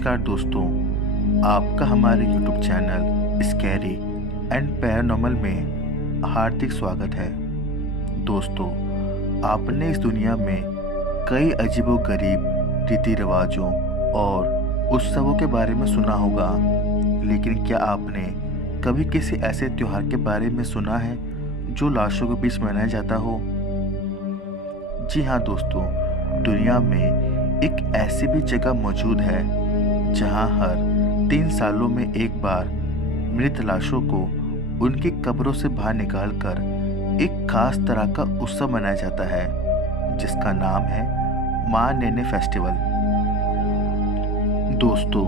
नमस्कार दोस्तों, आपका हमारे YouTube channel scary and paranormal में हार्दिक स्वागत है। दोस्तों, आपने इस दुनिया में कई अजीबोगरीब रीति रिवाजों और उत्सवों के बारे में सुना होगा, लेकिन क्या आपने कभी किसी ऐसे त्योहार के बारे में सुना है जो लाशों के बीच मनाया जाता हो? जी हाँ दोस्तों, दुनिया में एक ऐसी भी जगह मौजूद है जहां हर 3 सालों में एक बार मृत लाशों को उनकी कब्रों से बाहर निकालकर एक खास तरह का उत्सव मनाया जाता है, जिसका नाम है मा नेने फेस्टिवल। दोस्तों,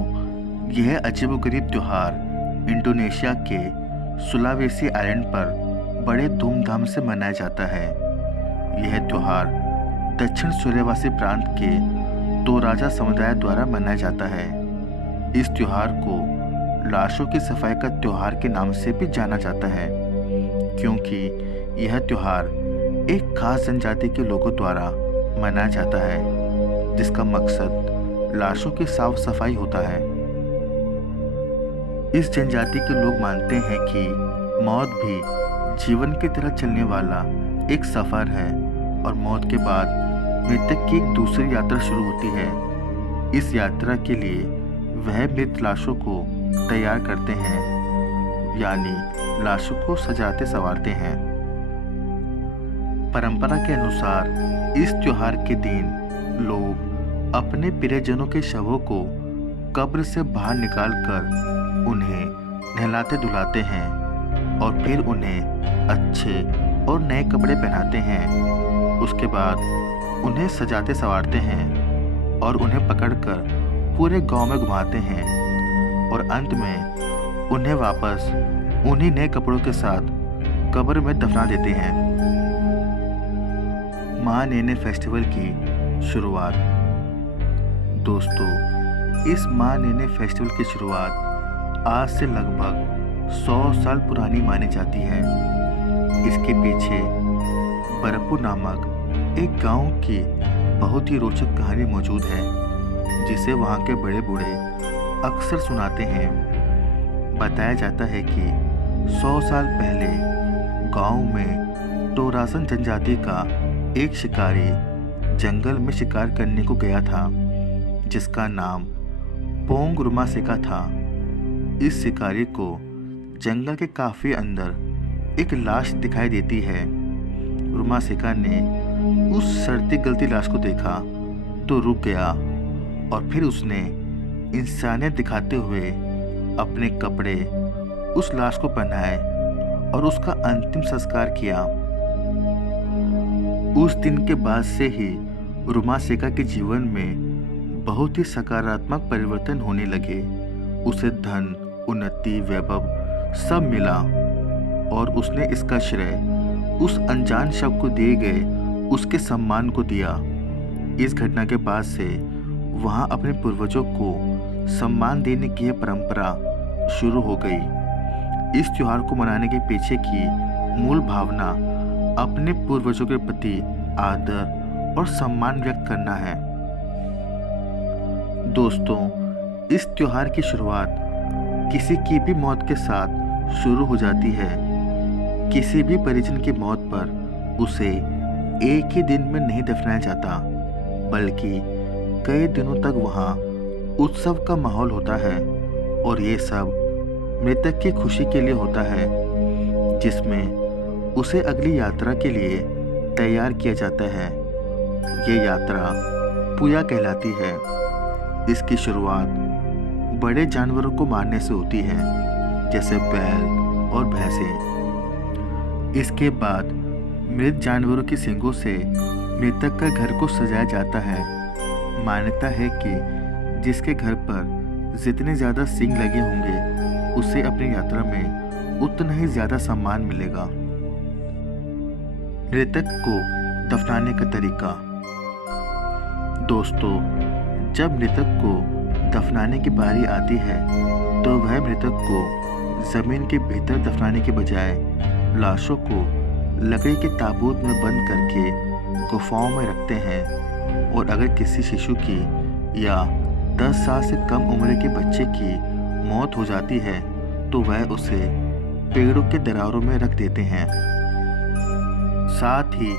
यह अजीबोगरीब त्योहार इंडोनेशिया के सुलावेसी आइलैंड पर बड़े धूमधाम से मनाया जाता है। यह त्योहार दक्षिण सुलेवासी प्रांत के तोराजा समुदाय द्वारा मनाया जाता है। इस त्योहार को लाशों की सफाई का त्योहार के नाम से भी जाना जाता है, क्योंकि यह त्योहार एक खास जनजाति के लोगों द्वारा मनाया जाता है, जिसका मकसद लाशों की साफ सफाई होता है। इस जनजाति के लोग मानते हैं कि मौत भी जीवन की तरह चलने वाला एक सफर है और मौत के बाद मृतक की एक दूसरी यात्रा शुरू होती है। इस यात्रा के लिए वह मृत लाशों को तैयार करते हैं, यानी लाशों को सजाते संवारते हैं। परंपरा के अनुसार इस त्योहार के दिन लोग अपने प्रियजनों के शवों को कब्र से बाहर निकालकर उन्हें नहलाते धुलाते हैं और फिर उन्हें अच्छे और नए कपड़े पहनाते हैं। उसके बाद उन्हें सजाते संवारते हैं और उन्हें पकड़कर पूरे गांव में घुमाते हैं और अंत में उन्हें वापस उन्हीं नए कपड़ों के साथ कब्र में दफना देते हैं। मा नेने फेस्टिवल की शुरुआत। दोस्तों, इस मा नेने फेस्टिवल की शुरुआत आज से लगभग 100 साल पुरानी मानी जाती है। इसके पीछे बरप्पू नामक एक गांव की बहुत ही रोचक कहानी मौजूद है, जिसे वहां के बड़े बूढ़े अक्सर सुनाते हैं। बताया जाता है कि 100 साल पहले गांव में टोरासन जनजाति का एक शिकारी जंगल में शिकार करने को गया था, जिसका नाम पोंग रुमासेका था। इस शिकारी को जंगल के काफी अंदर एक लाश दिखाई देती है। रुमासेका ने उस सड़ती गलती लाश को देखा तो रुक गया और फिर उसने इंसानियत दिखाते हुए अपने कपड़े उस लाश को पहनाए और उसका अंतिम संस्कार किया। उस दिन के बाद से ही रुमासेका के जीवन में बहुत ही सकारात्मक परिवर्तन होने लगे। उसे धन, उन्नति, वैभव सब मिला और उसने इसका श्रेय उस अनजान शव को दिए गए उसके सम्मान को दिया। इस घटना के बाद से वहां अपने पूर्वजों को सम्मान देने की यह परंपरा शुरू हो गई। इस त्योहार को मनाने के पीछे की मूल भावना अपने पूर्वजों के प्रति आदर और सम्मान व्यक्त करना है। दोस्तों, इस त्योहार की शुरुआत किसी की भी मौत के साथ शुरू हो जाती है। किसी भी परिजन की मौत पर उसे एक ही दिन में नहीं दफनाया जाता, बल्कि कई दिनों तक वहाँ उत्सव का माहौल होता है और ये सब मृतक की खुशी के लिए होता है, जिसमें उसे अगली यात्रा के लिए तैयार किया जाता है। ये यात्रा पुया कहलाती है। इसकी शुरुआत बड़े जानवरों को मारने से होती है, जैसे बैल और भैंसें। इसके बाद मृत जानवरों की सींगों से मृतक का घर को सजाया जाता है। मान्यता है कि जिसके घर पर जितने ज़्यादा सींग लगे होंगे, उसे अपनी यात्रा में उतना ही ज़्यादा सम्मान मिलेगा। मृतक को दफनाने का तरीका। दोस्तों, जब मृतक को दफनाने की बारी आती है, तो वह मृतक को ज़मीन के भीतर दफनाने के बजाय लाशों को लकड़ी के ताबूत में बंद करके गुफाओं में रखते हैं और अगर किसी शिशु की या 10 साल से कम उम्र के बच्चे की मौत हो जाती है तो वह उसे पेड़ों के दरारों में रख देते हैं। साथ ही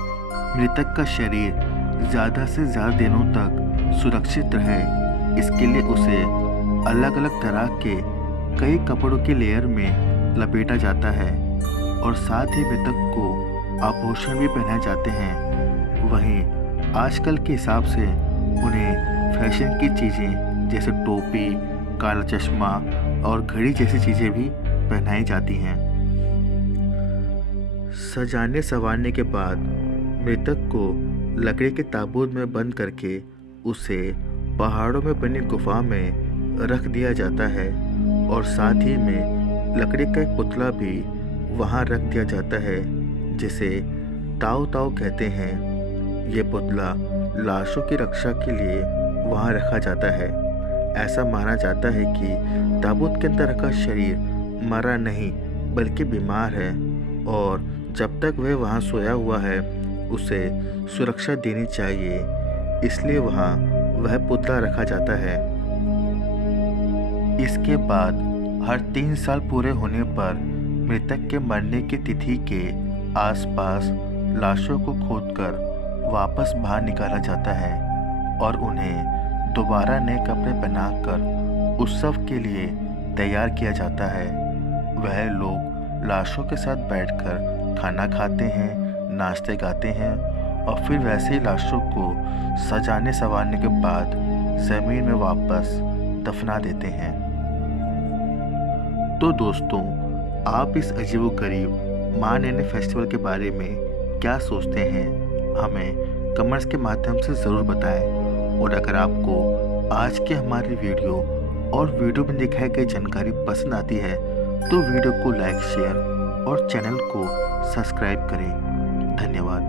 मृतक का शरीर ज़्यादा से ज़्यादा दिनों तक सुरक्षित रहे, इसके लिए उसे अलग अलग तरह के कई कपड़ों के लेयर में लपेटा जाता है और साथ ही मृतक को आभूषण भी पहनाए जाते हैं। वहीं आजकल के हिसाब से उन्हें फैशन की चीज़ें जैसे टोपी, काला चश्मा और घड़ी जैसी चीज़ें भी पहनाई जाती हैं। सजाने संवारने के बाद मृतक को लकड़ी के ताबूत में बंद करके उसे पहाड़ों में बनी गुफा में रख दिया जाता है और साथ ही में लकड़ी का एक पुतला भी वहाँ रख दिया जाता है जिसे ताऊ ताऊ कहते हैं। ये पुतला लाशों की रक्षा के लिए वहाँ रखा जाता है। ऐसा माना जाता है कि ताबूत के अंदर रखा शरीर मरा नहीं बल्कि बीमार है और जब तक वह वहाँ सोया हुआ है उसे सुरक्षा देनी चाहिए, इसलिए वहाँ वह पुतला रखा जाता है। इसके बाद हर 3 साल पूरे होने पर मृतक के मरने की तिथि के आसपास लाशों को खोदकर वापस बाहर निकाला जाता है और उन्हें दोबारा नए कपड़े पहनाकर उत्सव के लिए तैयार किया जाता है। वह लोग लाशों के साथ बैठकर खाना खाते हैं, नाचते गाते हैं और फिर वैसे ही लाशों को सजाने संवारने के बाद ज़मीन में वापस दफना देते हैं। तो दोस्तों, आप इस अजीबोगरीब माँ नैनी फेस्टिवल के बारे में क्या सोचते हैं, हमें कमेंट्स के माध्यम से ज़रूर बताएं। और अगर आपको आज के हमारी वीडियो और वीडियो में दिखाई गई जानकारी पसंद आती है तो वीडियो को लाइक, शेयर और चैनल को सब्सक्राइब करें। धन्यवाद।